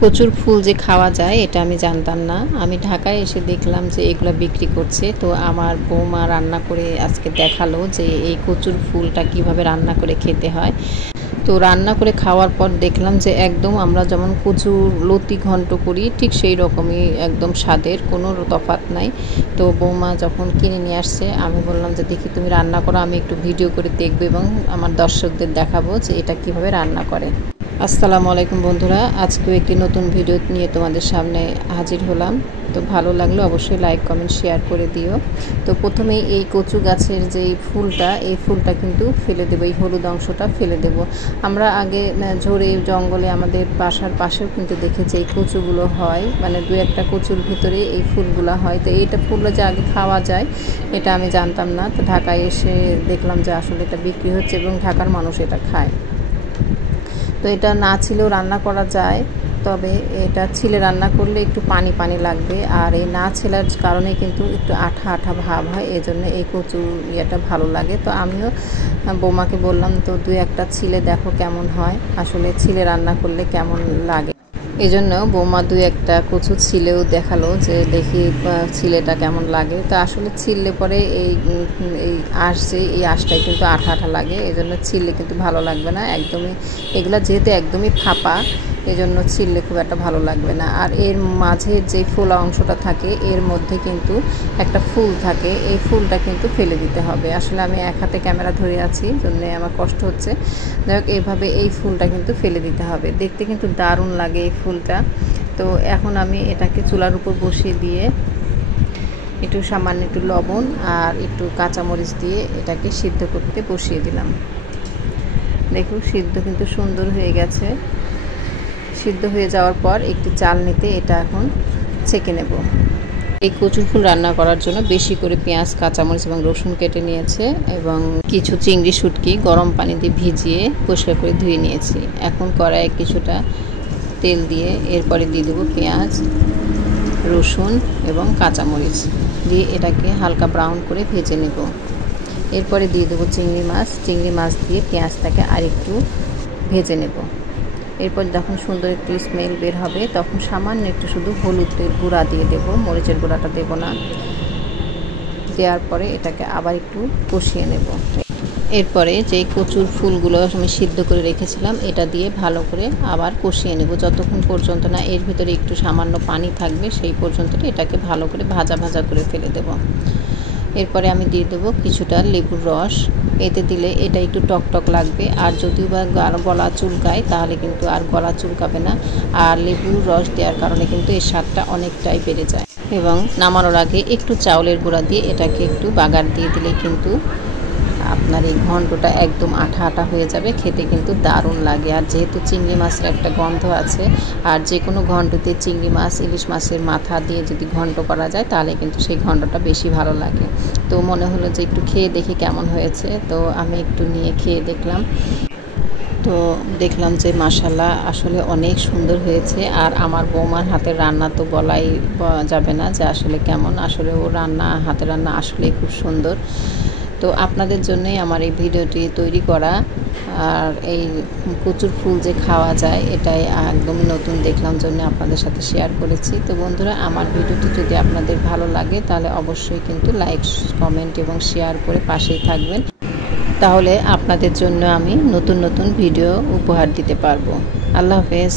কচুর ফুল যে খাওয়া যায় এটা আমি জানতাম না। আমি ঢাকায় এসে দেখলাম যে এগুলো বিক্রি করছে। তো আমার বৌমা রান্না করে আজকে দেখালো যে এই কচুর ফুলটা কিভাবে রান্না করে খেতে হয়। তো রান্না করে খাওয়ার পর দেখলাম যে একদম আমরা যেমন কচুর লতি ঘন্ট করি ঠিক সেই রকমই একদম স্বাদের, কোনো তফাৎ নাই। তো বৌমা যখন কিনে নিয়ে আসছে আমি বললাম যে দেখি তুমি রান্না করো, আমি একটু ভিডিও করে দেখবো এবং আমার দর্শকদের দেখাবো যে এটা কিভাবে রান্না করে। আসসালামু আলাইকুম বন্ধুরা, আজকেও একটি নতুন ভিডিও নিয়ে তোমাদের সামনে হাজির হলাম। তো ভালো লাগলে অবশ্যই লাইক কমেন্ট শেয়ার করে দিও। তো প্রথমেই এই কচু গাছের যে ফুলটা, এই ফুলটা কিন্তু ফেলে দেবো, এই হলুদ অংশটা ফেলে দেব। আমরা আগে ঝড়ে জঙ্গলে আমাদের বাসার পাশেও কিন্তু দেখেছি এই কচুগুলো হয়, মানে দু একটা কচুর ভিতরে এই ফুলগুলো হয়। তো এইটা ফুলটা যে আগে খাওয়া যায় এটা আমি জানতাম না। তো ঢাকায় এসে দেখলাম যে আসলে এটা বিক্রি হচ্ছে এবং ঢাকার মানুষ এটা খায়। তো এটা না ছিলেও রান্না করা যায়, তবে এটা ছিলে রান্না করলে একটু পানি পানি লাগবে, আর এই না ছেলার কারণে কিন্তু একটু আঠা আঠা ভাব হয়, এই জন্য এই কচু ইয়েটা ভালো লাগে। তো আমিও বৌমাকে বললাম তো দু একটা ছিলে দেখো কেমন হয়, আসলে ছিলে রান্না করলে কেমন লাগে। এই জন্য বৌমা দু একটা কচু ছিলেও দেখালো যে দেখি ছিলেটা কেমন লাগে। তো আসলে ছিললে পরে এই আঁশ যে এই আঁশটাই কিন্তু আঠা আঠা লাগে, এই জন্য ছিললে কিন্তু ভালো লাগবে না একদমই। এগুলা যেহেতু একদমই ফাঁপা, এই জন্য ছিললে খুব একটা ভালো লাগবে না। আর এর মাঝের যে ফোলা অংশটা থাকে এর মধ্যে কিন্তু একটা ফুল থাকে, এই ফুলটা কিন্তু ফেলে দিতে হবে। আসলে আমি এক হাতে ক্যামেরা ধরে আছি জন্য আমার কষ্ট হচ্ছে। যাই হোক, এইভাবে এই ফুলটা কিন্তু ফেলে দিতে হবে। দেখতে কিন্তু দারুণ লাগে এই ফুলটা। তো এখন আমি এটাকে চুলার উপর বসিয়ে দিয়ে একটু সামান্য একটু লবণ আর একটু কাঁচামরিচ দিয়ে এটাকে সিদ্ধ করতে বসিয়ে দিলাম। দেখুন সিদ্ধ কিন্তু সুন্দর হয়ে গেছে। সিদ্ধ হয়ে যাওয়ার পর একটি চালনিতে এটা এখন ছেঁকে নেব। এই কচুর ফুল রান্না করার জন্য বেশি করে পেঁয়াজ, কাঁচামরিচ এবং রসুন কেটে নিয়েছে এবং কিছু চিংড়ি শুটকি গরম পানি দিয়ে ভিজিয়ে পরিষ্কার করে ধুয়ে নিয়েছি। এখন কড়াইয়ে কিছুটা তেল দিয়ে এরপরে দিয়ে দেবো পেঁয়াজ, রসুন এবং কাঁচামরিচ দিয়ে এটাকে হালকা ব্রাউন করে ভেজে নেব। এরপরে দিয়ে দেবো চিংড়ি মাছ দিয়ে পেঁয়াজটাকে আরেকটু ভেজে নেব। এরপর যখন সুন্দর একটু স্মেল বের হবে তখন সামান্য একটু শুধু হলুদের গুঁড়া দিয়ে দেবো, মরিচের গুঁড়াটা দেবো না। দেওয়ার পরে এটাকে আবার একটু কষিয়ে নেব। এরপরে যে কচুর ফুলগুলো আমি সিদ্ধ করে রেখেছিলাম এটা দিয়ে ভালো করে আবার কষিয়ে নেব, যতক্ষণ পর্যন্ত না এর ভিতরে একটু সামান্য পানি থাকবে সেই পর্যন্ত এটাকে ভালো করে ভাজা ভাজা করে ফেলে দেব। এরপরে আমি দিয়ে দেবো কিছুটা লেবুর রস, এতে দিলে এটা একটু টকটক লাগবে। আর যদিও বা গলা চুলকায় তাহলে কিন্তু আর গলা চুলকাবে না, আর লেবুর রস দেওয়ার কারণে কিন্তু এর স্বাদটা অনেকটাই বেড়ে যায়। এবং নামানোর আগে একটু চাউলের গুঁড়া দিয়ে এটাকে একটু বাগার দিয়ে দিলে কিন্তু আপনার এই ঘন্টটা একদম আঠা আঠা হয়ে যাবে, খেতে কিন্তু দারুণ লাগে। আর যেহেতু চিংড়ি মাছের একটা গন্ধ আছে, আর যে কোনো ঘন্টতে চিংড়ি মাছ, ইলিশ মাছের মাথা দিয়ে যদি ঘন্ট করা যায় তাহলে কিন্তু সেই ঘন্টটা বেশি ভালো লাগে। তো মনে হলো যে একটু খেয়ে দেখি কেমন হয়েছে, তো আমি একটু নিয়ে খেয়ে দেখলাম। তো দেখলাম যে মাশাআল্লাহ আসলে অনেক সুন্দর হয়েছে। আর আমার বৌমার হাতের রান্না তো বলাই যাবে না যে আসলে কেমন, আসলে ও হাতের রান্না আসলেই খুব সুন্দর। তো আপনাদের জন্যই আমার এই ভিডিওটি তৈরি করা। আর এই কচুর ফুল যে খাওয়া যায় এটাই একদমই নতুন দেখলাম জন্য আপনাদের সাথে শেয়ার করেছি। তো বন্ধুরা, আমার ভিডিওটি যদি আপনাদের ভালো লাগে তাহলে অবশ্যই কিন্তু লাইক, কমেন্ট এবং শেয়ার করে পাশেই থাকবেন, তাহলে আপনাদের জন্য আমি নতুন নতুন ভিডিও উপহার দিতে পারবো। আল্লাহ হাফেজ।